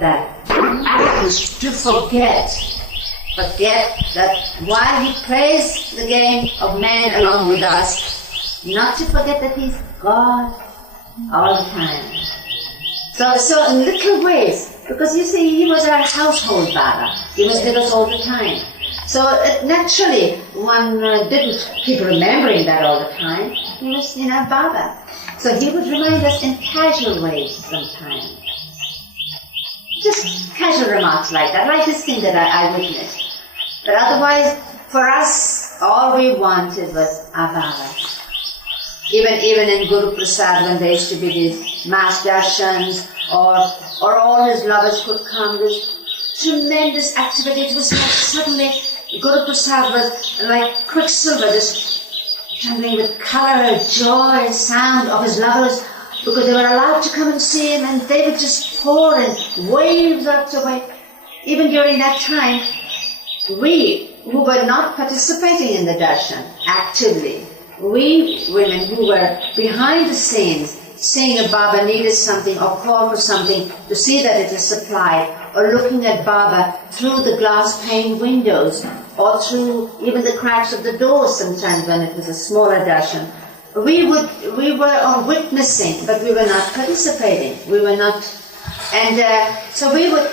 that to forget that while he plays the game of man along with us, not to forget that he's God all the time. So in little ways, because you see, he was our household Baba. He was with us all the time. So naturally, one didn't keep remembering that all the time. He was, Baba. So he would remind us in casual ways sometimes. Just casual remarks like that, like this thing that I witnessed. But otherwise, for us, all we wanted was our Baba. Even in Guru Prasad, when there used to be these mass darshans, or all his lovers could come, this tremendous activity. It was like suddenly Guru Prasad was like quicksilver, just trembling with color, joy, sound of his lovers, because they were allowed to come and see him, and they would just pour in waves after wave. Even during that time, we who were not participating in the darshan actively, we women who were behind the scenes, seeing if Baba needed something or called for something to see that it is supplied, or looking at Baba through the glass pane windows, or through even the cracks of the doors sometimes when it was a smaller darshan. We were witnessing, but we were not participating. We were not, and so we would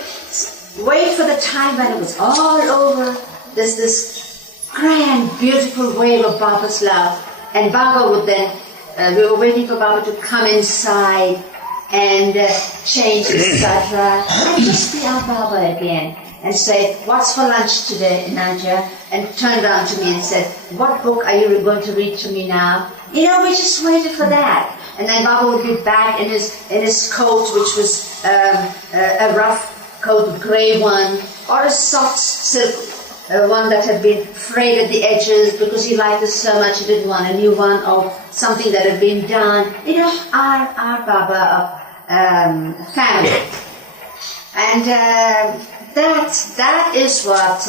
wait for the time when it was all over, this grand, beautiful wave of Baba's love, and Baba would then, we were waiting for Baba to come inside and change his sadra and just be our Baba again and say, "What's for lunch today, Nadia?" and turn around to me and said, "What book are you going to read to me now?" We just waited for that. And then Baba would be back in his coat, which was a rough coat, grey one, or a soft silk one that had been frayed at the edges because he liked it so much he didn't want a new one, or something that had been done. Our Baba of family. And that is what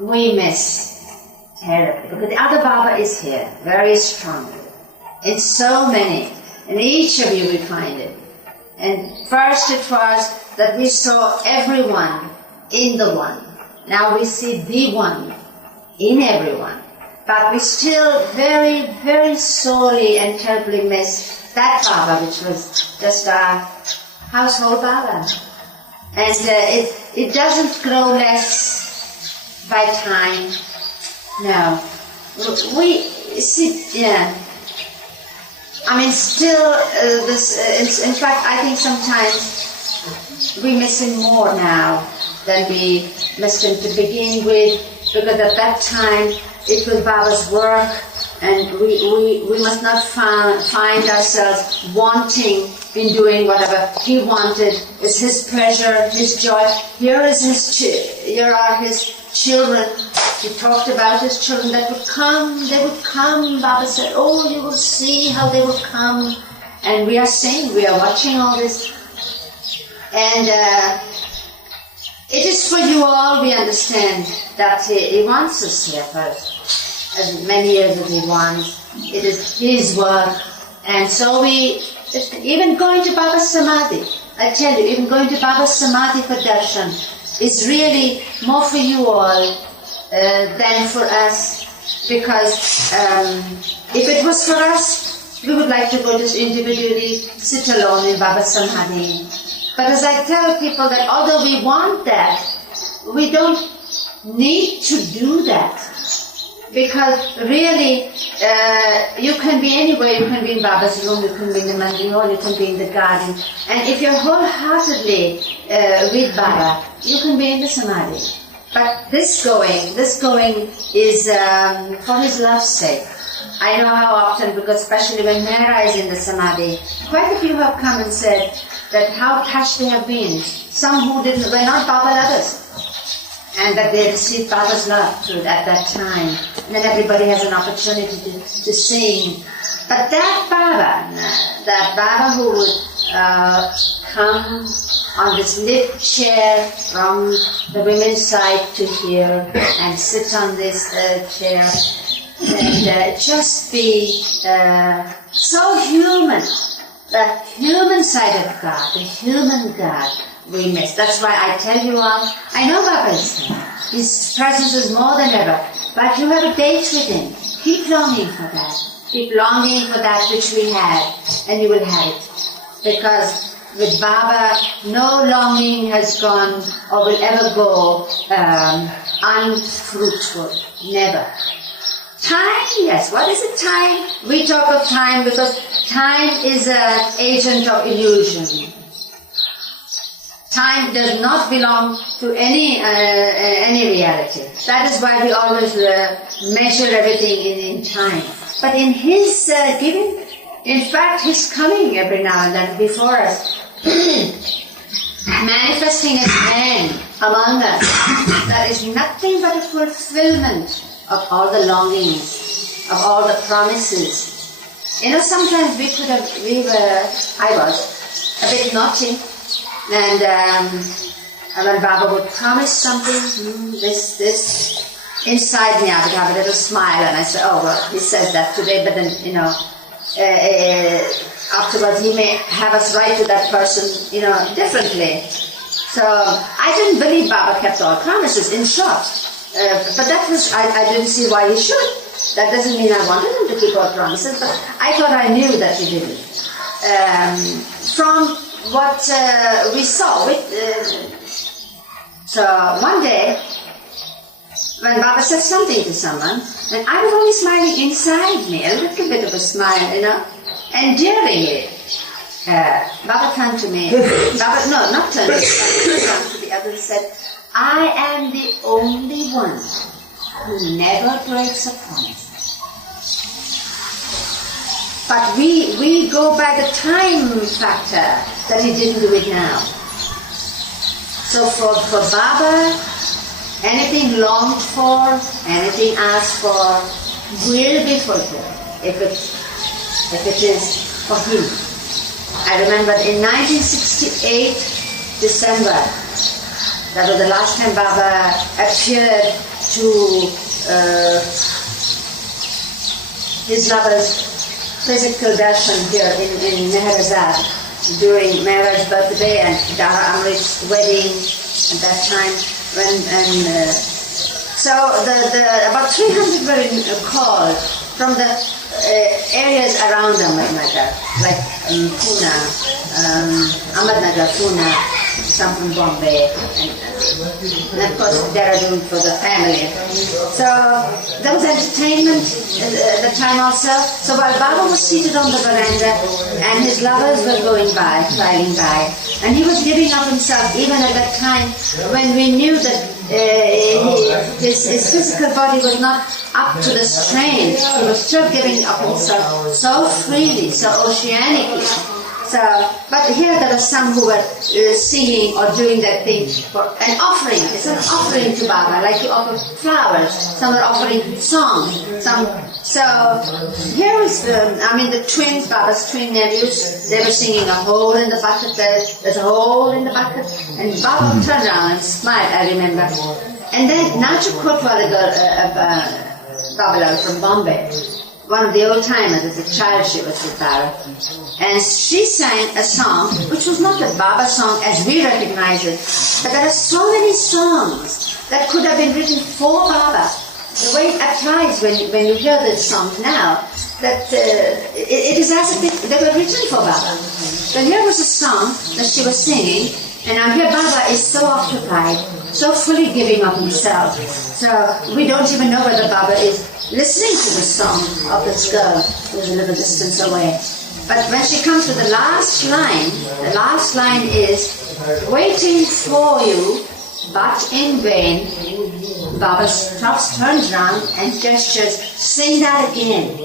we miss terribly. Because the other Baba is here, very strongly. In so many. In each of you we find it. And first it was that we saw everyone in the one. Now we see the one in everyone. But we still very, very sorely and terribly miss that Baba, which was just our household Baba. And it doesn't grow less by time. No. We see, yeah. I mean, still, in fact, I think sometimes we miss him more now than we missed him to begin with, because at that time it was Baba's work, and we must not find ourselves wanting in doing whatever he wanted. It's his pleasure, his joy. Here are his children. He talked about his children that would come, they would come. Baba said, "Oh, you will see how they will come." And we are seeing, we are watching all this. And it is for you all, we understand, that he wants us here for as many years as he wants. It is his work. And so even going to Baba's Samadhi, I tell you, even going to Baba's Samadhi for darshan is really more for you all than for us, because if it was for us, we would like to go just individually sit alone in Baba's Samadhi. But as I tell people that although we want that, we don't need to do that. Because really, you can be anywhere. You can be in Baba's room, you can be in the mandir hall, you can be in the garden. And if you're wholeheartedly with Baba, you can be in the Samadhi. But this going is for his love's sake. I know how often, because especially when Mehra is in the Samadhi, quite a few have come and said that how touched they have been. Some who were not Baba lovers, and that they received Baba's love at that time. And then everybody has an opportunity to sing. But that Baba who would come on this lift chair from the women's side to here and sit on this chair and just be so human, the human side of God, the human God, we miss. That's why I tell you all, I know Baba is there. His presence is more than ever. But you have a date with him. Keep longing for that. Keep longing for that which we had, and you will have it. Because with Baba, no longing has gone or will ever go unfruitful. Never. Time, yes. What is it, time? We talk of time because time is an agent of illusion. Time does not belong to any reality. That is why we always measure everything in time. But in his giving, in fact, his coming every now and then before us, manifesting his hand among us, that is nothing but a fulfillment of all the longings, of all the promises. You know, sometimes I was a bit naughty. And when Baba would promise something, this, inside me I would have a little smile and I say, oh, well, he says that today, but then, you know, afterwards he may have us write to that person, you know, differently. So I didn't believe Baba kept all promises, in short. But that was, I didn't see why he should. That doesn't mean I wanted him to keep all promises, but I thought I knew that he didn't. From what we saw. So one day, when Baba said something to someone, and I was only smiling inside me, a little bit of a smile, you know, endearingly. Baba turned to me, Baba, no, not turned to me, turned to the other and said, I am the only one who never breaks a promise. But we go by the time factor that he didn't do it now. So for Baba, anything longed for, anything asked for, will be fulfilled if it is for him. I remember in 1968, December, that was the last time Baba appeared to his lover's physical darshan here in Meherabad during Meher's birthday and Daha Amrit's wedding at that time. So about 300 were called from the areas around Ahmednagar, like Pune, Ahmednagar, Pune, some from Bombay, and of course Dehradun for the family. So there was entertainment at the time also. So while Baba was seated on the veranda and his lovers were going by, filing by, and he was giving up himself even at that time when we knew that his physical body was not up to the strain. He was still giving up himself so freely, so oceanically. So, but here there are some who were singing or doing that thing for an offering. It's an offering to Baba, like you offer flowers. Some are offering songs. So here is the twins, Baba's twin nephews. They were singing a hole in the bucket. There's a hole in the bucket, and Baba turned around and smiled. I remember. And then Naju Kotwala Babalal from Bombay, one of the old timers, as a child she was with Baba, and she sang a song which was not a Baba song as we recognize it, but there are so many songs that could have been written for Baba. The way it applies when you hear these songs now, that it is as if they were written for Baba. So here was a song that she was singing, and now here Baba is so occupied, so fully giving of himself. So we don't even know whether Baba is listening to the song of this girl who is a little distance away. But when she comes to the last line is, waiting for you, but in vain. Baba stops, turns around and gestures, sing that again.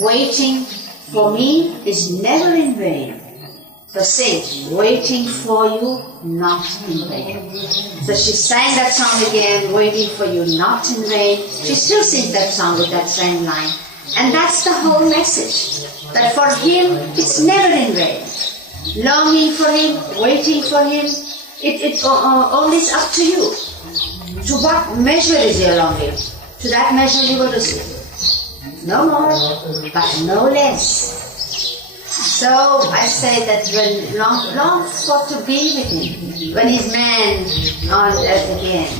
Waiting for me is never in vain. So sing, waiting for you, not in vain. So she sang that song again, waiting for you, not in vain. She still sings that song with that same line. And that's the whole message. That for him, it's never in vain. Longing for him, waiting for him, it only is up to you. To what measure is your longing? To that measure you will receive. No more, but no less. So I say that when long for to be with him, when he's man on earth again.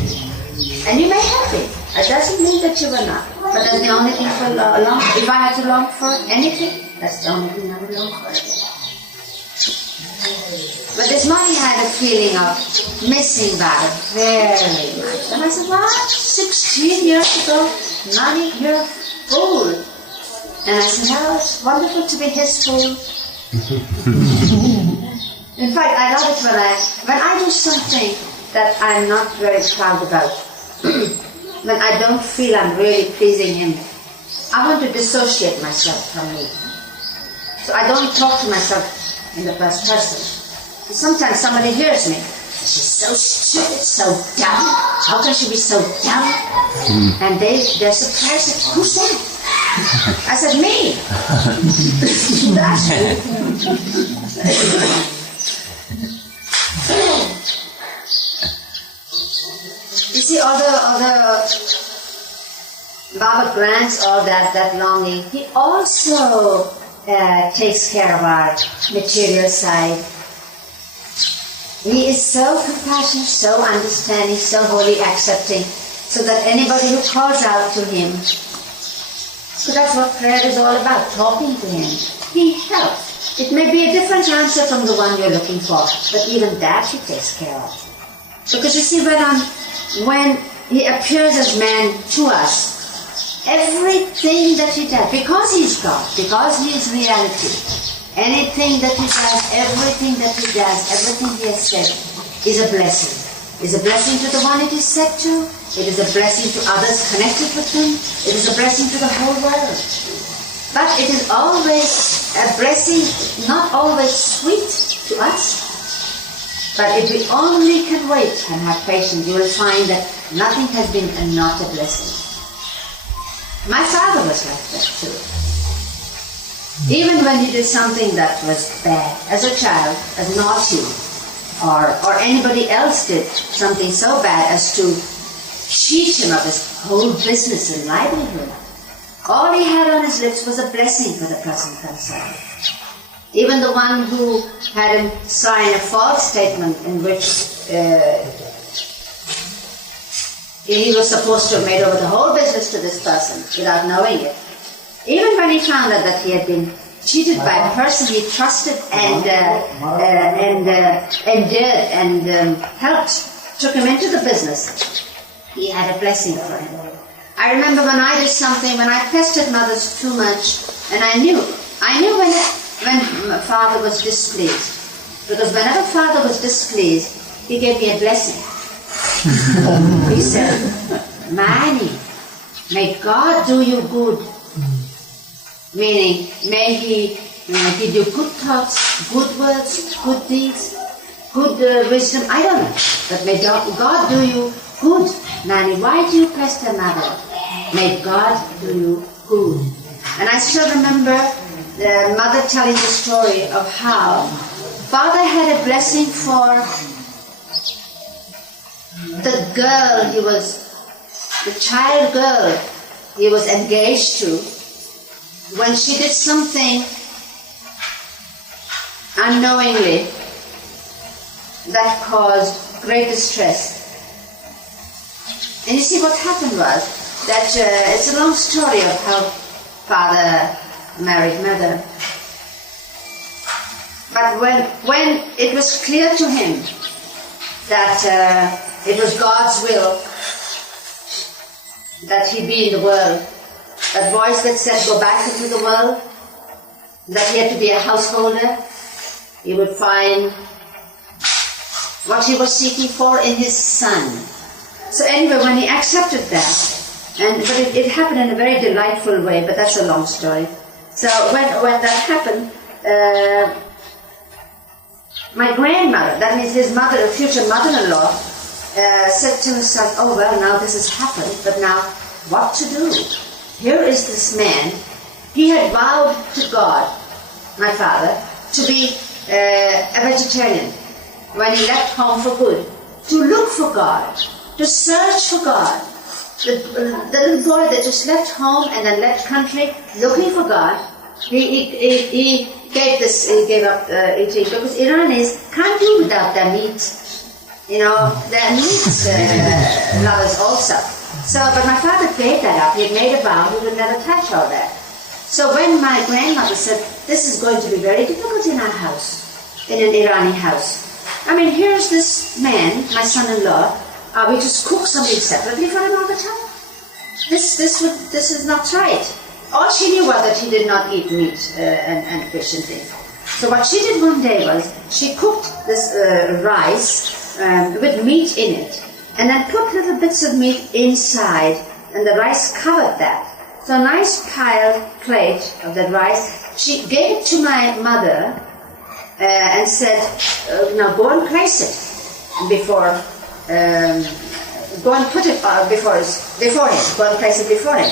And you may have it. It doesn't mean that you will not. But that's the only thing for long. If I had to long for anything, that's the only thing I would long for. But this morning I had a feeling of missing that very much. And I said, what? 16 years ago? Money, you're a fool. And I said, well, it's wonderful to be his fool. In fact, I love it when I do something that I'm not very proud about, when I don't feel I'm really pleasing him, I want to dissociate myself from me. So I don't talk to myself in the first person. Sometimes somebody hears me, she's so stupid, so dumb. How can she be so dumb? And they're surprised. Who's that? I said, me. That's you see, although Baba grants all that longing, he also takes care of our material side. He is so compassionate, so understanding, so wholly accepting, so that anybody who calls out to him, so that's what prayer is all about, talking to him. He helps. It may be a different answer from the one you're looking for, but even that he takes care of. Because you see, when he appears as man to us, everything that he does, because he's God, because he is reality, anything that he does, everything that he does, everything he has said is a blessing. It is a blessing to the one it is said to. It is a blessing to others connected with him. It is a blessing to the whole world. But it is always a blessing, not always sweet to us. But if we only can wait and have patience, you will find that nothing has been not a blessing. My father was like that too. Even when he did something that was bad, as a child, as naughty, or anybody else did something so bad as to cheat him of his whole business and livelihood, all he had on his lips was a blessing for the person concerned. Even the one who had him sign a false statement in which he was supposed to have made over the whole business to this person without knowing it. Even when he found out that he had been cheated by a person he trusted and helped, took him into the business, he had a blessing for him. I remember when I did something, when I pestered mothers too much, and I knew when father was displeased. Because whenever father was displeased, he gave me a blessing. He said, Mani, may God do you good. Meaning, may he give you good thoughts, good words, good deeds, good wisdom, I don't know. But may God do you good. Nani, why do you pester mother? May God do you good. And I still remember the mother telling the story of how father had a blessing for the girl the child girl he was engaged to, when she did something unknowingly that caused great distress. And you see, what happened was that it's a long story of how father married mother. But when it was clear to him that it was God's will that he be in the world, that voice that said, go back into the world, that he had to be a householder, he would find what he was seeking for in his son. So anyway, when he accepted that, but it happened in a very delightful way, but that's a long story. So when that happened, my grandmother, that means his mother, the future mother-in-law, said to herself, oh well, now this has happened, but now what to do? Here is this man, he had vowed to God, my father, to be a vegetarian when he left home for good, to look for God, to search for God. The little boy that just left home and then left country looking for God, He gave up eating because Iranis can't do without their meat. You know, they're meat lovers also. So, but my father gave that up. He had made a vow he would never touch all that. So when my grandmother said, this is going to be very difficult in our house, in an Irani house. I mean, here's this man, my son-in-law, we just cook something separately for him all the time. This is not right. All she knew was that he did not eat meat and fish and things. So what she did one day was, she cooked this rice with meat in it, and then put little bits of meat inside, and the rice covered that. So a nice piled plate of that rice. She gave it to my mother and said, now go and place it before, go and put it before him, go and place it before him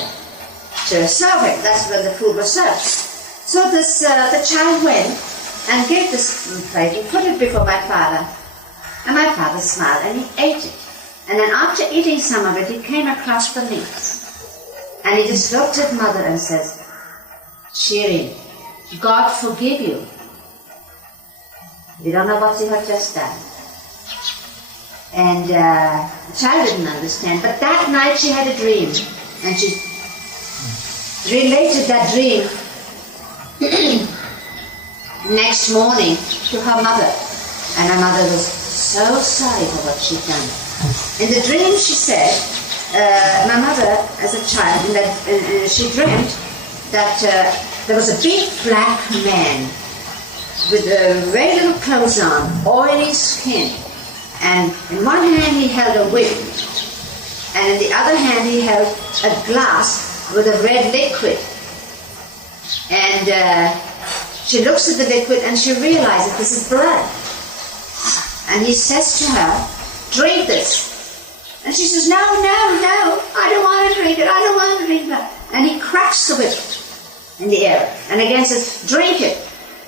to serve him. That's when the food was served. So this, the child went and gave this plate and put it before my father. And my father smiled and he ate it. And then after eating some of it, he came across the meat. And he just looked at mother and says, Shirin, God forgive you. You don't know what you have just done. And the child didn't understand. But that night she had a dream. And she related that dream next morning to her mother. And her mother was so sorry for what she'd done. In the dream she said, my mother, as a child, she dreamt that there was a big black man with very little clothes on, oily skin, and in one hand he held a whip, and in the other hand he held a glass with a red liquid. And she looks at the liquid and she realizes this is blood. And he says to her, drink this. And she says, no, I don't want to drink it, I don't want to drink that. And he cracks the whip in the air and again says, drink it.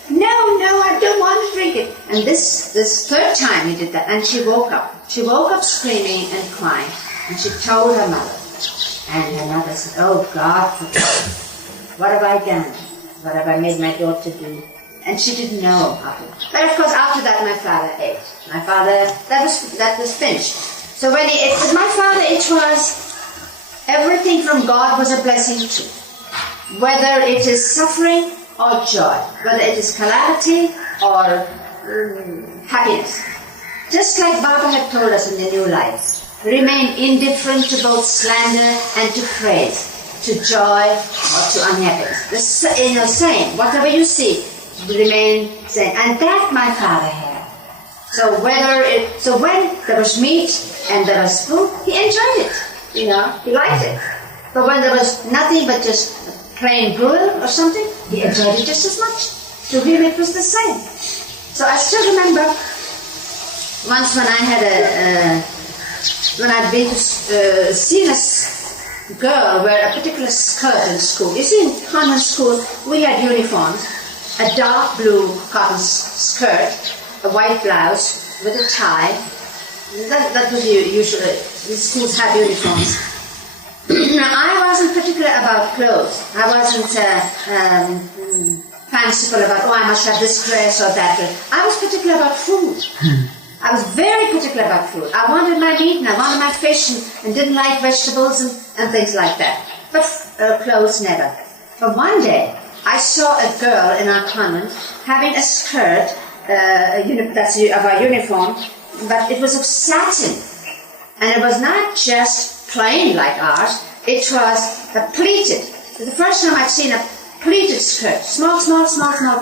No, I don't want to drink it. And this third time he did that, and she woke up. She woke up screaming and crying, and she told her mother. And her mother said, oh God, what have I done? What have I made my daughter do? And she didn't know after. But of course after that my father ate. My father, that was finished. So when he ate with my father, it was everything from God was a blessing too. Whether it is suffering or joy, whether it is calamity or happiness. Just like Baba had told us in the New Life, remain indifferent to both slander and to praise, to joy or to unhappiness. The same, whatever you see, remain same. And that my father had. So when there was meat and there was food, he enjoyed it. You know, he liked it. But when there was nothing but just plain gruel or something, he enjoyed it just as much. To him it was the same. So I still remember once when I had when I'd been to see this girl wear a particular skirt in school. You see, in convent school we had uniforms, a dark blue cotton skirt, a white blouse with a tie. That was usually, the schools had uniforms. Now, I wasn't particular about clothes. I wasn't fanciful about, I must have this dress or that dress. I was particular about food. I was very particular about food. I wanted my meat and I wanted my fish and didn't like vegetables and things like that. But clothes never. But one day, I saw a girl in our convent having a skirt, that's of our uniform, but it was of satin. And it was not just plain like ours, it was a pleated. It was the first time I'd seen a pleated skirt, small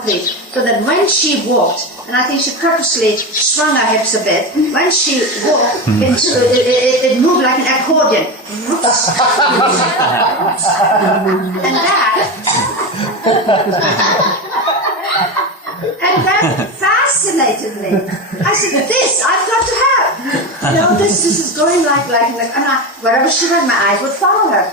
pleat, so that when she walked, and I think she purposely swung her hips a bit, when she walked, it moved like an accordion. And that fascinated me. I said, this I've got to have. You know, this is going like wherever she went, my eyes would follow her.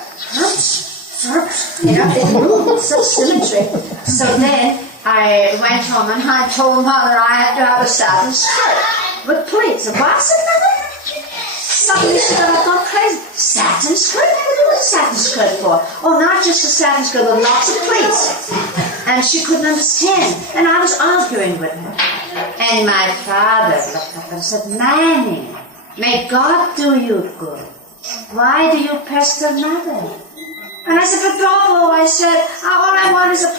You know, it moved with such symmetry. So then I went home and I told Mother I had to have a satin skirt with pleats. What's it, Mother? Suddenly she thought I'd gone crazy. Satin skirt? What was a satin skirt for? Oh, not just a satin skirt with lots of pleats. and she couldn't understand. And I was arguing with her. And my father looked up and said, Nanny, may God do you good. Why do you pester mother? And I said, but Bravo, I said, all I want is a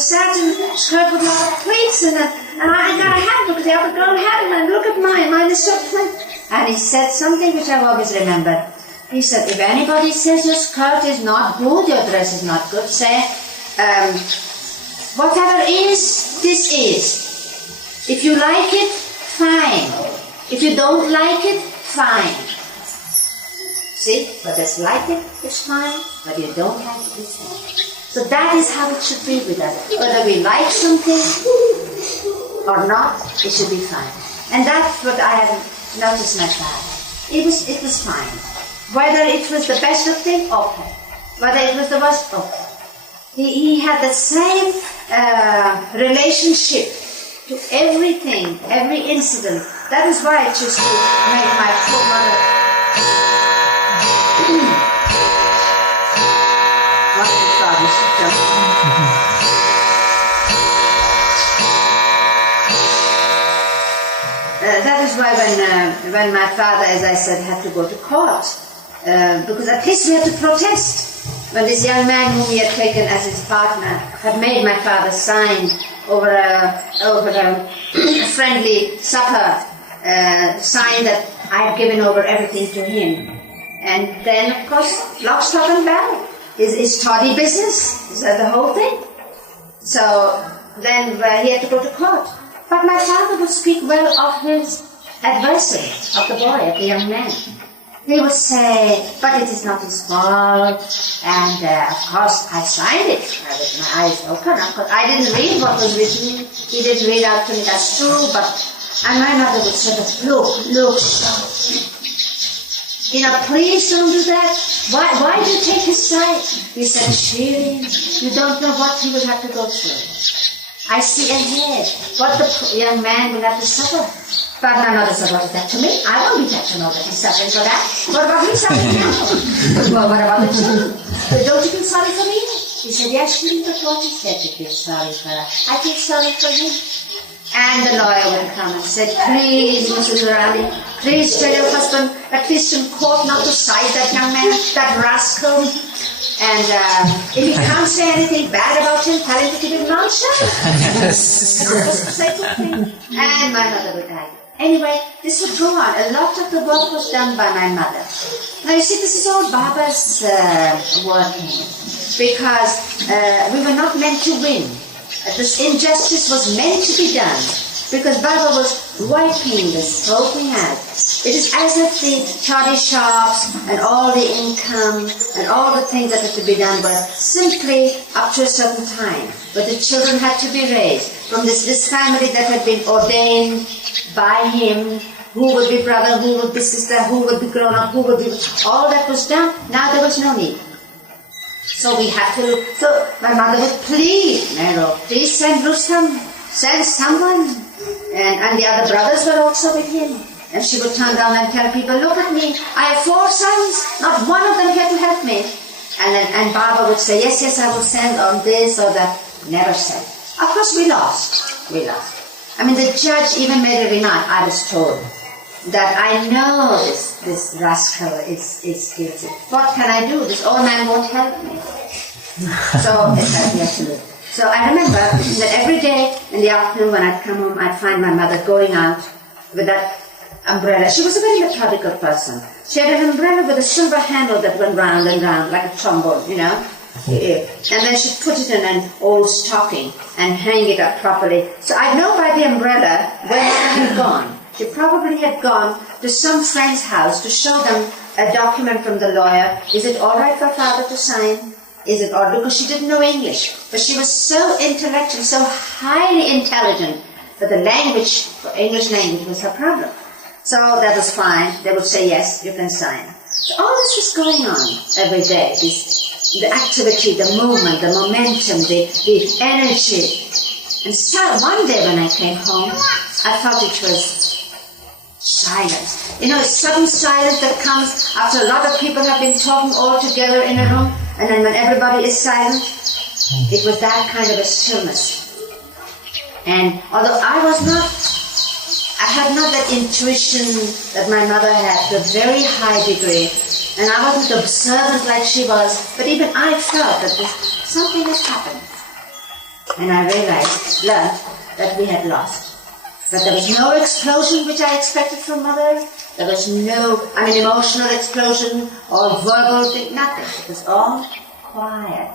satin skirt with a lot of pleats in it. And I got a hat because the other girl had it, and look at mine. Mine is so plain. And he said something which I've always remembered. He said, if anybody says your skirt is not good, your dress is not good, say, whatever is, this is. If you like it, fine. If you don't like it, fine. See, whether it's like it, it's fine. Whether you don't like it, it's fine. So that is how it should be with us. Whether we like something or not, it should be fine. And that's what I have noticed my father. It was fine. Whether it was the best of things, okay. Whether it was the worst, okay. He had the same relationship to everything, every incident. That is why I chose to make my poor mother. That is why when my father, as I said, had to go to court, because at least we had to protest. When this young man whom he had taken as his partner had made my father sign over a friendly supper, sign that I had given over everything to him. And then, of course, lock, stock and barrel. His toddy business, is that the whole thing? So then he had to go to court. But my father would speak well of his adversary, of the boy, of the young man. He would say, but it is not his fault, and of course I signed it with my eyes open. Of course, I didn't read what was written. He didn't read out to me, that's true, and my mother would say, look, stop. Please don't do that. Why do you take his side? He said, Shirin, you don't know what he will have to go through. I see ahead what the young man will have to suffer. But my mother said, what is that to me? I won't be that to know that he's suffering for that. What about him suffering now? Well, what about the children? Don't you feel sorry for me? He said, yes, Shirin, but what is there to feel sorry for? I feel sorry for him. And the lawyer would come and said, please, Mrs. Irani, please tell your husband, at least in court, not to cite that young man, that rascal. And if he can't say anything bad about him, tell him to keep him nonchalant. And my mother would die. Anyway, this would go on. A lot of the work was done by my mother. Now you see, this is all Baba's working, because we were not meant to win. This injustice was meant to be done, because Baba was wiping this whole thing out. It is as if the toddy shops and all the income and all the things that had to be done were simply up to a certain time. But the children had to be raised from this family that had been ordained by him. Who would be brother, who would be sister, who would be grown up, who would be... All that was done. Now there was no need. So we had to... So my mother would plead, Mero, please send Rustam, send someone. And the other brothers were also with him. And she would turn down and tell people, look at me, I have 4 sons, not one of them here to help me. And Baba would say, yes, I will send on this or that. Never said. Of course we lost. I mean, the judge even made a remark, I was told, that I know this rascal is guilty. What can I do? This old man won't help me. So So I remember that every day in the afternoon when I'd come home, I'd find my mother going out with that umbrella. She was a very methodical person. She had an umbrella with a silver handle that went round and round like a trombone, you know. And then she'd put it in an old stocking and hang it up properly. So I'd know by the umbrella where she had gone. She probably had gone to some friend's house to show them a document from the lawyer. Is it all right for father to sign? Is it all? Because she didn't know English. But she was so intellectual, so highly intelligent that the language, English language, was her problem. So that was fine. They would say, yes, you can sign. So all this was going on every day. The activity, the movement, the momentum, the energy. And so one day when I came home, I thought it was silence. You know, a sudden silence that comes after a lot of people have been talking all together in a room, and then when everybody is silent, It was that kind of a stillness. And although I had not that intuition that my mother had to a very high degree, and I wasn't observant like she was, but even I felt that something had happened. And I learned that we had lost. But there was no explosion which I expected from Mother. There was no, emotional explosion or verbal thing, nothing. It was all quiet.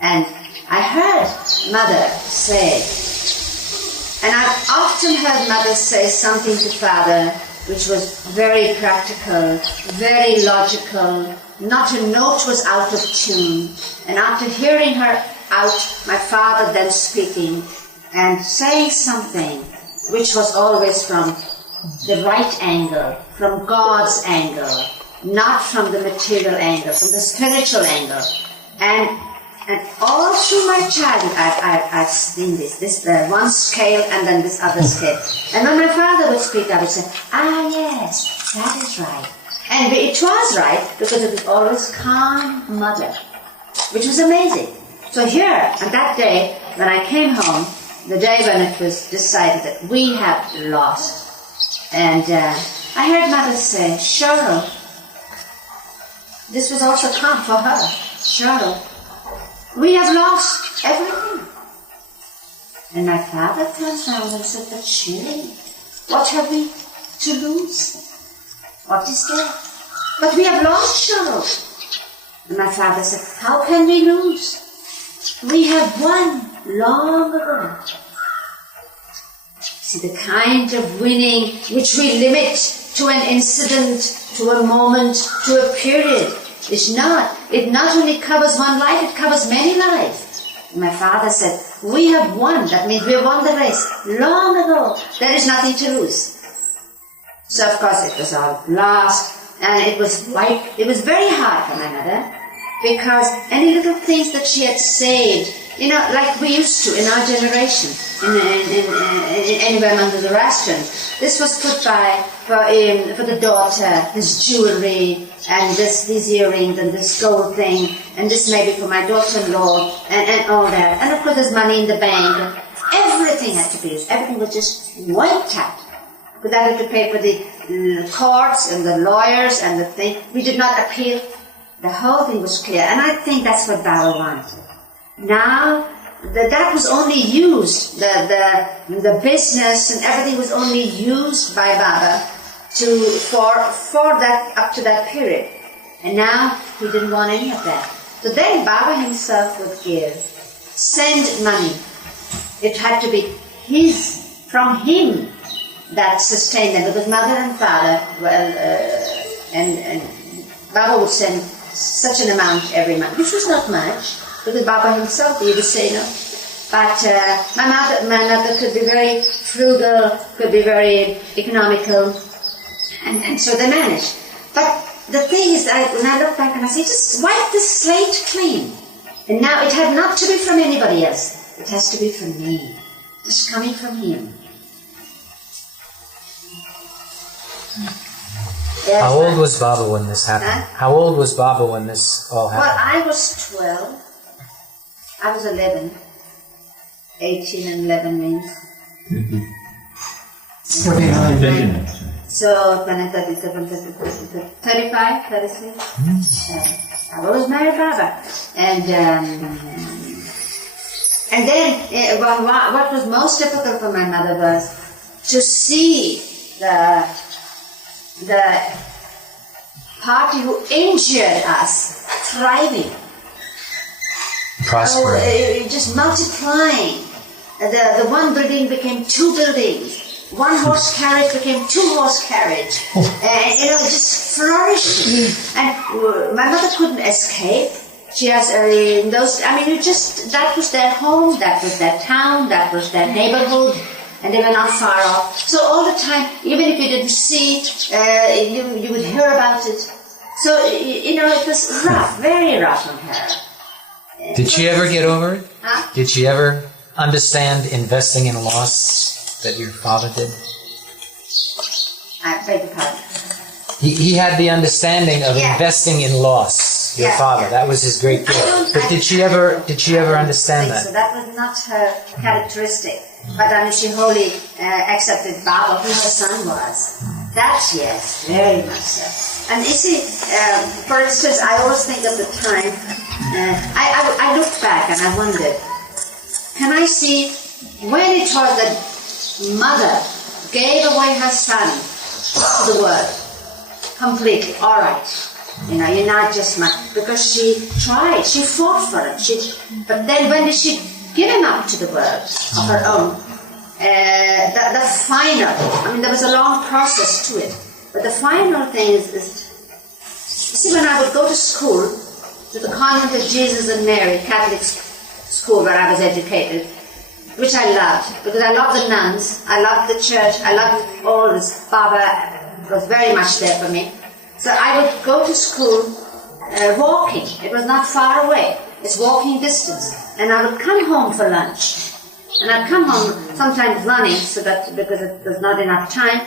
And I heard Mother say, and I've often heard Mother say something to Father which was very practical, very logical, not a note was out of tune. And after hearing her out, my father then speaking and saying something which was always from the right angle, from God's angle, not from the material angle, from the spiritual angle. And all through my childhood, I've seen this one scale and then this other scale. And when my father would speak, I would say, yes, that is right. And it was right because it was always calm Mother, which was amazing. So here, on that day, when I came home, the day when it was decided that we have lost, and I heard Mother say, Cheryl, this was also calm for her, Cheryl, we have lost everything. And my father turns around and said, but Cheryl, what have we to lose? What is there? But we have lost, Cheryl. And my father said, how can we lose? We have won long ago. See, the kind of winning which we limit to an incident, to a moment, to a period, is not. It not only covers one life, it covers many lives. And my father said, we have won. That means we have won the race long ago. There is nothing to lose. So of course it was all lost, and it was very hard for my mother, because any little things that she had saved, like we used to in our generation, anywhere under the restaurant, this was put by for the daughter, this jewelry, and these earrings, and this gold thing, and this maybe for my daughter-in-law, and all that. And of course there's money in the bank. Everything had to be used. Everything was just wiped out. Because I had to pay for the courts and the lawyers and the thing. We did not appeal. The whole thing was clear. And I think that's what Baba wanted. Now, that was only used, the business and everything was only used by Baba for that, up to that period. And now, he didn't want any of that. So then Baba himself would send money. It had to be from him, that sustained them, because Mother and Father, and Baba would send such an amount every month, which was not much, because Baba himself, he would say no. But my mother could be very frugal, could be very economical, and so they managed. But the thing is, when I look back and I say, just wipe the slate clean. And now it had not to be from anybody else. It has to be from me. Just coming from him. Yes, how old was Baba when this happened? Huh? How old was Baba when this all happened? Well, I was 12. I was 11. 18 and 11 means. 49. So, when I 37, 35, 36. I was married Baba. And then, what was most difficult for my mother was to see the party who injured us thriving, Prospering, just multiplying. The one building became 2 buildings. 1 horse carriage became 2 horse carriage. Just flourishing. And my mother couldn't escape. She has that was their home, that was their town, that was their neighborhood. And they were not far off. So all the time, even if you didn't see it, you would hear about it. So, it was rough, very rough on her. Did she ever get over it? Huh? Did she ever understand investing in loss that your father did? I beg your pardon. He had the understanding of investing in loss. loss, your Yeah, father. yeah. That was his great gift. But did she ever understand that? So that was not her characteristic. But I mean, she wholly accepted Baba, who her son was. That, yes, very much so. And you see, for instance, I always think of the time, I looked back and I wondered, can I see when it was that mother gave away her son to the world completely? All right. You know, you're not just mine. Because she tried, she fought for him. But then when did she give him up to the world of her own? The final, I mean, there was a long process to it. But the final thing is you see, when I would go to school, to the Convent of Jesus and Mary, Catholic school where I was educated, which I loved, because I loved the nuns, I loved the church, I loved all this. Baba was very much there for me. So I would go to school walking. It was not far away. It's walking distance. And I would come home for lunch. And I'd come home sometimes running, so that because it was not enough time.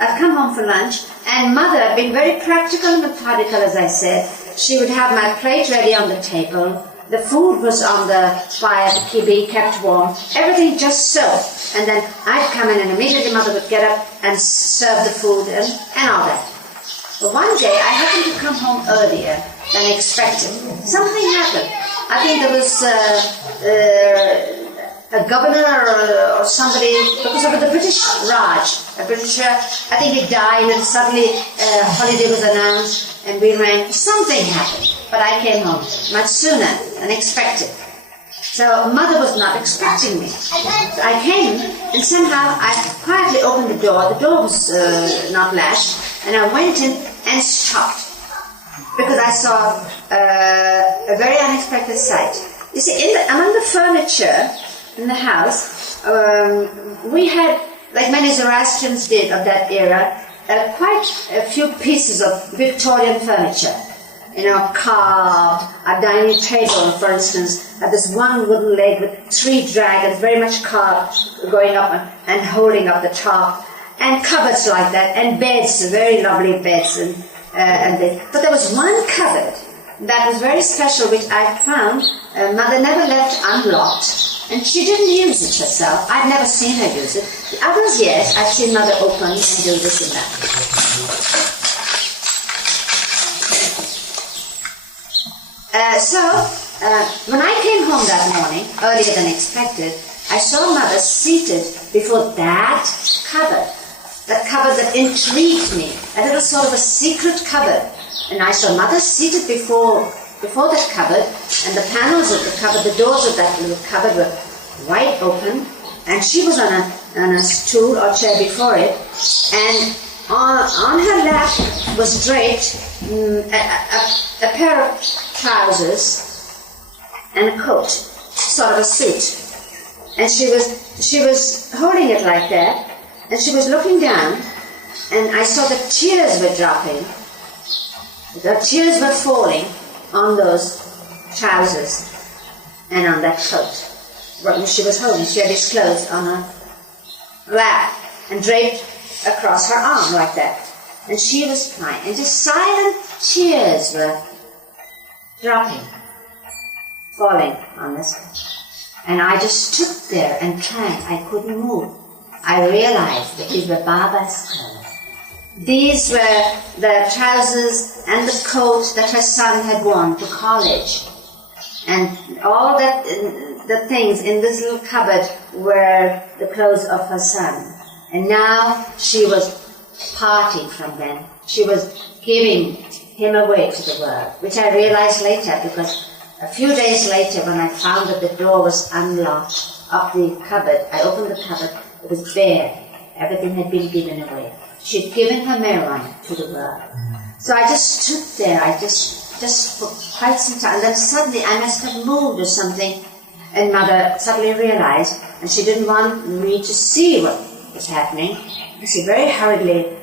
I'd come home for lunch, and mother, being very practical and methodical, as I said, she would have my plate ready on the table. The food was on the fire to be kept warm. Everything just so. And then I'd come in, and immediately mother would get up and serve the food and all that. But one day I happened to come home earlier than expected. Something happened. I think there was a governor or somebody, because of the British Raj, a British, I think he died, and suddenly a holiday was announced and we ran. Something happened, but I came home much sooner than expected. So mother was not expecting me. So I came, and somehow I quietly opened the door. The door was not latched, and I went in and stopped because I saw a very unexpected sight. You see, among the furniture in the house, we had, like many Zoroastrians did of that era, quite a few pieces of Victorian furniture. You know, carved. A dining table, for instance, had this one wooden leg with 3 dragons, very much carved, going up and holding up the top, and cupboards like that, and beds, very lovely beds, but there was one cupboard that was very special, which I found mother never left unlocked, and she didn't use it herself. I'd never seen her use it. The others, yes, I've seen mother open and do this and that. When I came home that morning, earlier than expected, I saw mother seated before that cupboard that intrigued me, a little sort of a secret cupboard. And I saw mother seated before that cupboard, and the panels of the cupboard, the doors of that little cupboard were wide open, and she was on a stool or chair before it, and on her lap was draped a pair of trousers and a coat, sort of a suit. And she was holding it like that, and she was looking down, and I saw the tears were dropping. The tears were falling on those trousers and on that coat. What she was holding, she had his clothes on her lap and draped across her arm like that. And she was crying, and just silent tears were dropping, falling on this. And I just stood there and tried. I couldn't move. I realized that these were Baba's clothes. These were the trousers and the coat that her son had worn to college. And all that, the things in this little cupboard were the clothes of her son. And now she was parting from them. She was giving him away to the world, which I realized later, because a few days later, when I found that the door was unlocked of the cupboard, I opened the cupboard, it was bare. Everything had been given away. She'd given her Meron to the world. So I just stood there, I just for quite some time, and then suddenly I must have moved or something, and mother suddenly realized, and she didn't want me to see what was happening. She very hurriedly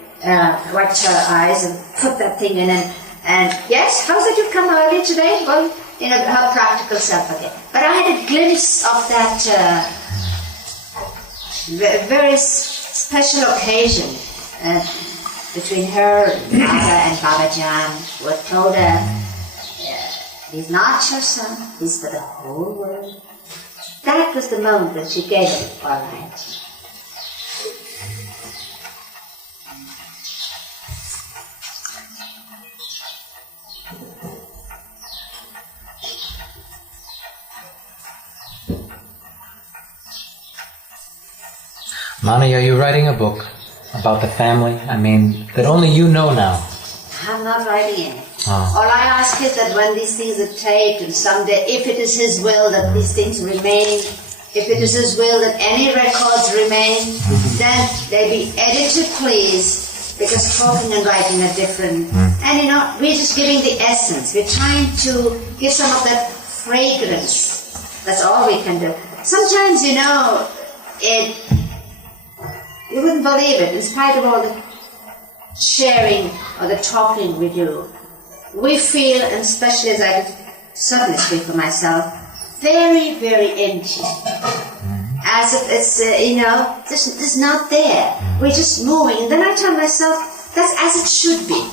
wiped her eyes and put that thing in, and yes, how's it you've come early today? Well, you know, her practical self again. But I had a glimpse of that very special occasion between her, Baba and Babajan, who had told her He's not your son, he's for the whole world. That was the moment that she gave him, all right. Mani, are you writing a book about the family? I mean, that only you know now. I'm not writing it. Oh. All I ask is that when these things are taped and someday, if it is His will that these things remain, if it is His will that any records remain, then they be edited, please, because talking and writing are different. And you know, we're just giving the essence. We're trying to give some of that fragrance. That's all we can do. Sometimes, you know, you wouldn't believe it, in spite of all the sharing or the talking we do, we feel, and especially as I could certainly speak for myself, very, very empty. As if it's, it's not there. We're just moving. And then I tell myself, that's as it should be.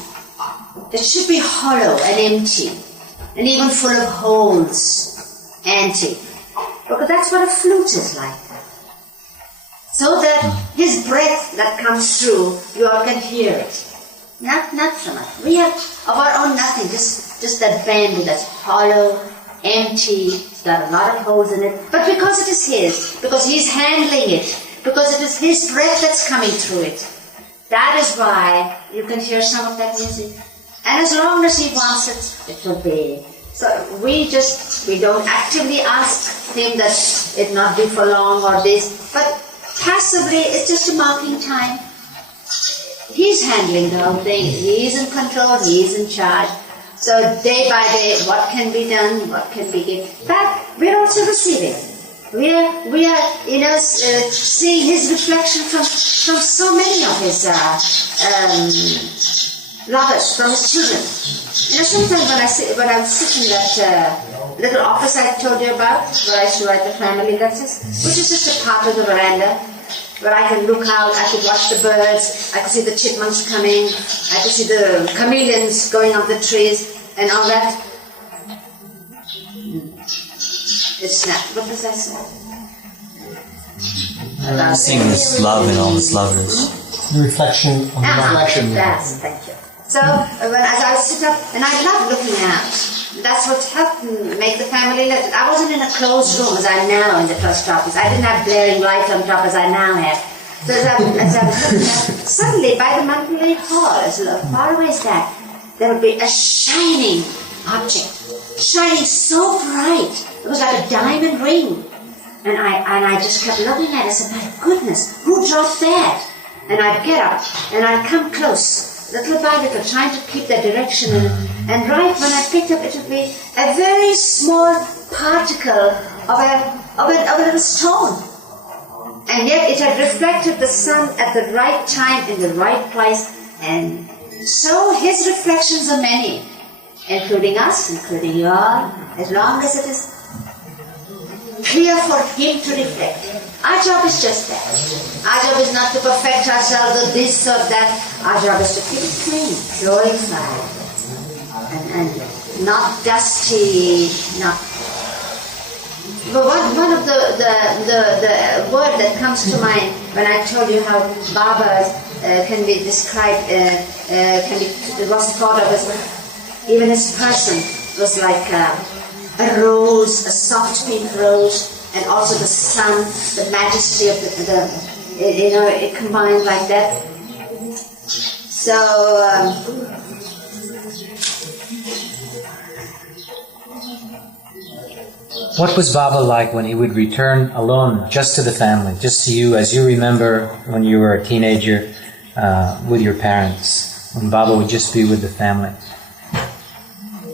It should be hollow and empty, and even full of holes, empty. Because that's what a flute is like. So that His breath that comes through, you all can hear it. Not so much. We have of our own nothing, just that bamboo that's hollow, empty, it's got a lot of holes in it. But because it is His, because He's handling it, because it is His breath that's coming through it, that is why you can hear some of that music. And as long as He wants it, it will be. So we don't actively ask Him that it not be for long or this, but passively, it's just a marking time. He's handling the whole thing. He's in control. He's in charge. So day by day, what can be done? What can be given? But we're also receiving. We are, seeing His reflection from so many of His lovers, from His children. Sometimes when I'm sitting in that little office I told you about, where I used to write the family letters, which is just a part of the veranda, where I can look out, I could watch the birds, I could see the chipmunks coming, I could see the chameleons going up the trees, and all that. It's not. What does that say? I'm seeing this love in all this lovers. The reflection of the reflection. Yes, thank you. So, as I sit up, and I love looking out. That's what helped make the family letter. I wasn't in a closed room as I am now in the trust office. I didn't have blaring lights on top as I now have. So as I was looking at, suddenly by the monthly hall, as far away as that, there would be a shining object, shining so bright. It was like a diamond ring. And I just kept looking at it. I said, my goodness, who dropped that? And I'd get up and I'd come close, little by little, trying to keep that direction. And right when I picked up, it would be a very small particle of a little stone. And yet it had reflected the sun at the right time in the right place. And so His reflections are many, including us, including you all, as long as it is clear for Him to reflect. Our job is just that. Our job is not to perfect ourselves or this or that. Our job is to keep it clean, glorified, and not dusty, not. But one of the word that comes to mind when I told you how Baba can be described, was thought of as even His person was like a rose, a soft pink rose, and also the sun, the majesty of it combined like that. So, what was Baba like when he would return alone, just to the family, just to you, as you remember when you were a teenager with your parents, when Baba would just be with the family?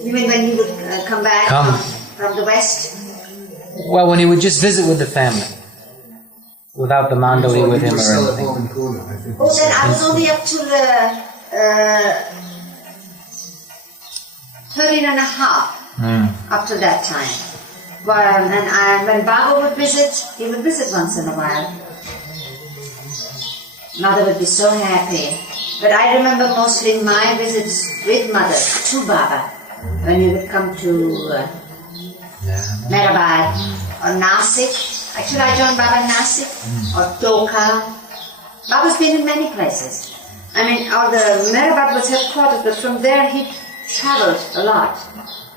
You mean when he would come back from the West? Well, when he would just visit with the family, without the mandali with him or anything. Oh, then I was only up to 13 and a half up to that time. Well, and when Baba would visit, he would visit once in a while. Mother would be so happy. But I remember mostly my visits with Mother to Baba. when he would come to MeherBab or Nasik. Actually, I joined Baba in Nasik or Toka. Baba's been in many places. I mean, MeherBab was headquartered, but from there he traveled a lot.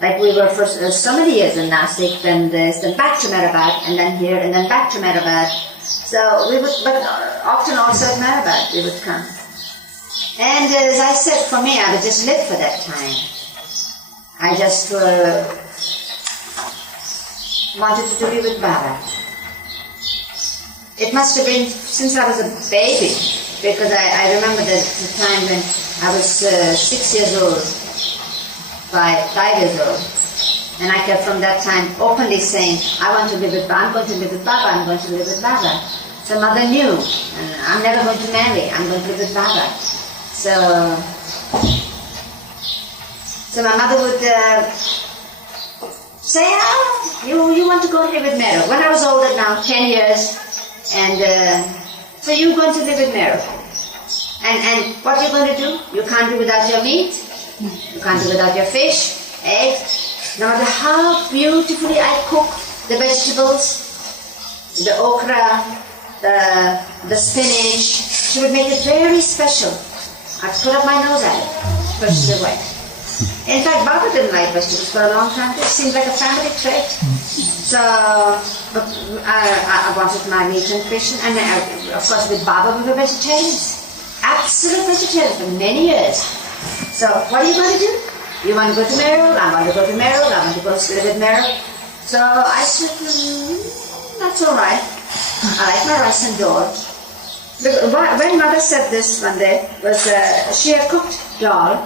Like we were for so many years in Nasik, then back to MeherBab, and then here, and then back to MeherBab. So we would, but often also at MeherBab we would come. And as I said, for me, I would just live for that time. I just wanted to be with Baba. It must have been since I was a baby, because I remember the time when I was 6 years old, 5 years old. And I kept from that time openly saying, I want to live with Baba, I'm going to live with Baba, I'm going to live with Baba. So mother knew, I'm never going to marry, I'm going to live with Baba. So my mother would say, you want to go and live with Meher. When I was older now, 10 years, and so you're going to live with Meher. And what are you going to do? You can't do without your meat, you can't do without your fish, eggs. No matter how beautifully I cook the vegetables, the okra, the spinach, she would make it very special. I'd put up my nose at it, push it away. In fact, Baba didn't like vegetables for a long time. It seemed like a family trait. So, but I wanted my meat and fish, and of course with Baba we were vegetarians. Absolute vegetarians for many years. So, what are you going to do? You want to go to Meher? I want to go to Meher. I want to go live with Meher. So I said, that's all right. I like my rice and dal. When mother said this one day, was she had cooked dal.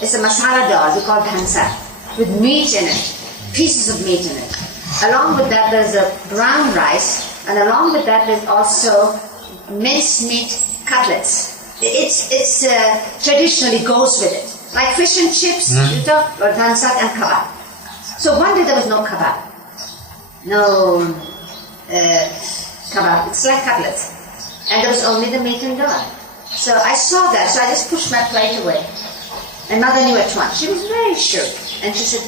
It's a masala dal, we call dhansa, with meat in it, pieces of meat in it. Along with that there's a brown rice, and along with that there's also minced meat cutlets. It's traditionally goes with it. Like fish and chips, you talk, or dhansa and kebab. So one day there was no kebab. No kebab, it's like cutlets. And there was only the meat and dal. So I saw that, so I just pushed my plate away. And mother knew at once. She was very sure. And she said,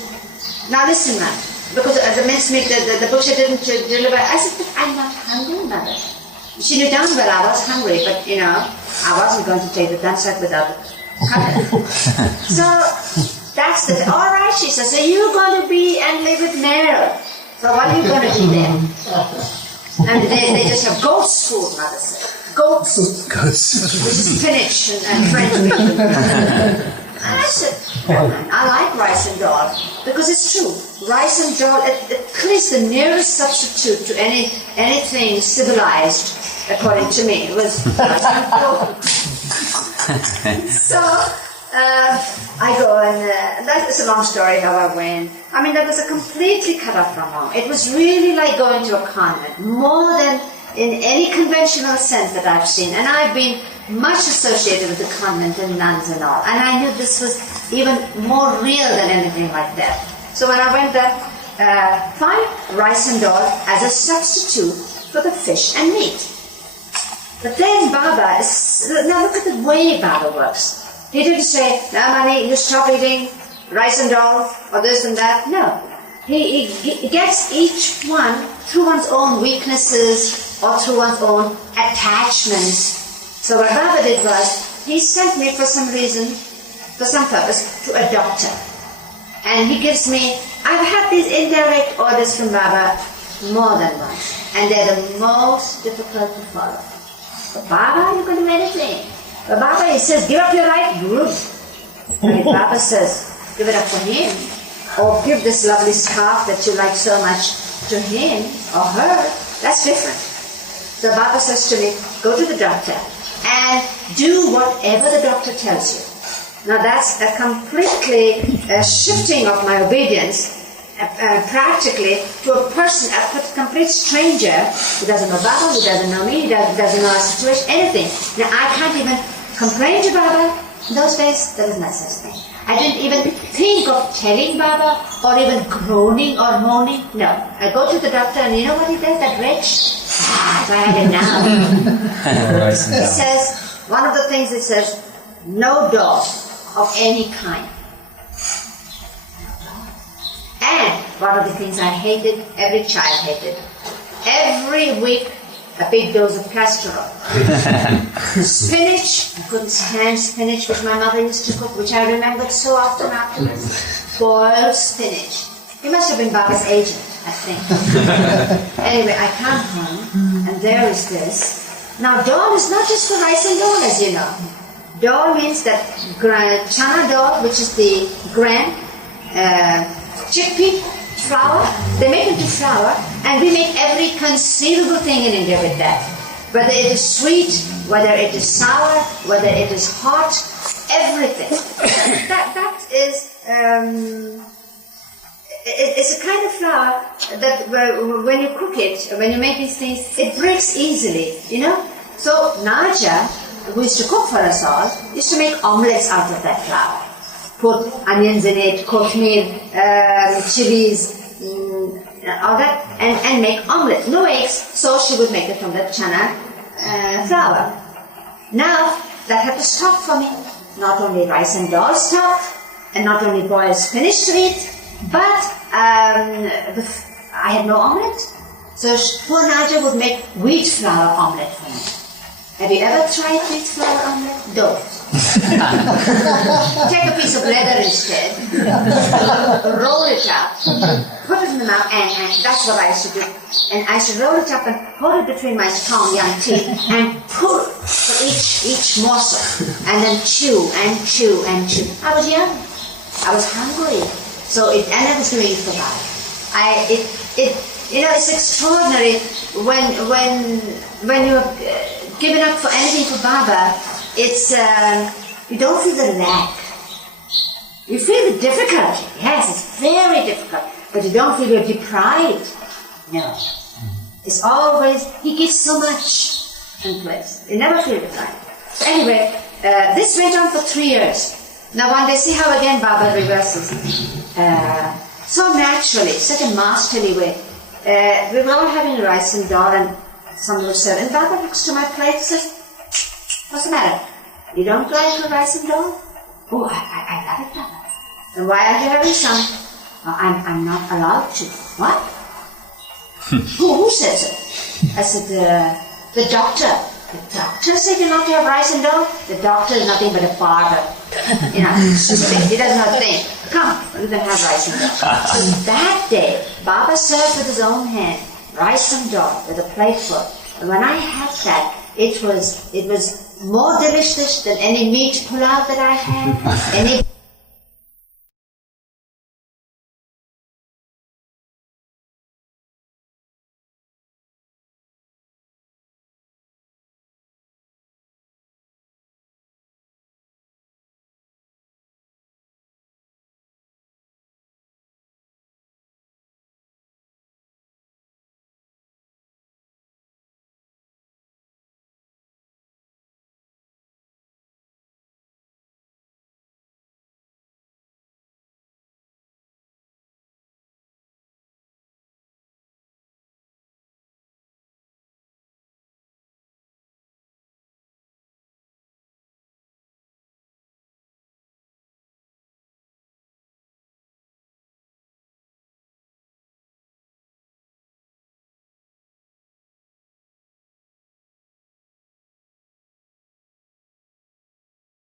now listen, ma'am, because the mincemeat, the butcher didn't deliver. I said, but I'm not hungry, mother. She knew damn well I was hungry, but I wasn't going to take the dhansak without it. So that's all right, she said. So you're going to be and live with Meher. So what are you going to do then? And they just have goat's food, mother said. Goat's. Which is spinach and French beans. And I said, I like rice and dal because it's true. Rice and dal, it is the nearest substitute to anything civilized, according to me. It was rice and dal. So I go and that is a long story how I went. I mean, that was a completely cut off from home. It was really like going to a convent, more than in any conventional sense that I've seen. And I've been much associated with the convent and nuns and all. And I knew this was even more real than anything like that. So when I went there, fine, rice and dal as a substitute for the fish and meat. But then Baba now look at the way Baba works. He didn't say, now money, you stop eating rice and dal or this and that. No. He gets each one through one's own weaknesses or through one's own attachments. So what Baba did was, he sent me for some reason, for some purpose, to a doctor. And he gives me, I've had these indirect orders from Baba more than once. And they're the most difficult to follow. But Baba, you can do anything. But Baba, he says, give up your right group. And if Baba says, give it up for him, or give this lovely scarf that you like so much to him or her, that's different. So Baba says to me, go to the doctor and do whatever the doctor tells you. Now that's a completely shifting of my obedience practically to a person, a complete stranger who doesn't know Baba, who doesn't know me, who doesn't know our situation, anything. Now I can't even complain to Baba. In those days, there was no such thing. I didn't even think of telling Baba or even groaning or moaning. No. I go to the doctor and you know what he does, that wretch? If I had it now. He says, one of the things he says, no dog of any kind. And one of the things I hated, every child hated, every week a big dose of castor oil. Spinach, I couldn't stand spinach, which my mother used to cook, which I remembered so often afterwards. Boiled spinach. He must have been Baba's agent, I think. Anyway, I come home, and there is this. Now, dal is not just the rice and dal, as you know. Dal means that chana dal, which is the gram, chickpea flour, they make into flour, and we make every conceivable thing in India with that. Whether it is sweet, whether it is sour, whether it is hot, everything. that is, it's a kind of flour that when you cook it, when you make these things, it breaks easily, you know. So Naja, who used to cook for us all, used to make omelets out of that flour. Put onions in it, kothmir, chilies, all that, and make omelette. No eggs, so she would make it from the chana flour. Now, that had to stop for me. Not only rice and dal stopped, and not only boiled spinach to eat, but I had no omelette. So poor Naja would make wheat flour omelette for me. Have you ever tried wheat flour omelette? Don't. Take a piece of leather instead, roll it up, put it in the mouth, and that's what I used to do. And I used to roll it up and hold it between my strong young teeth and pull for each morsel, and then chew and chew and chew. I was young. I was hungry. So I was doing it for life. It's extraordinary when you're given up for anything for Baba. It's you don't feel the lack. You feel the difficulty. Yes, it's very difficult, but you don't feel you're deprived. No, it's always he gives so much in place. You never feel deprived. Anyway, this went on for 3 years. Now one day, see how again Baba reverses. So naturally, such a masterly way. We were all having rice and dal, and someone was serving. Baba looks to my plate and says, "What's the matter? You don't like the rice and dal?" "Oh, I love it, Baba." "Then why aren't you having some?" I'm not allowed to." "What?" Who says it? I said, the doctor. "The doctor said you're not to have rice and dal?" "The doctor is nothing but a barber. You know, he does not think. Come, you can have rice and dal." So that day, Baba served with his own hand rice and dal with a plateful. And when I had that, it was more delicious than any meat pulao that I had, any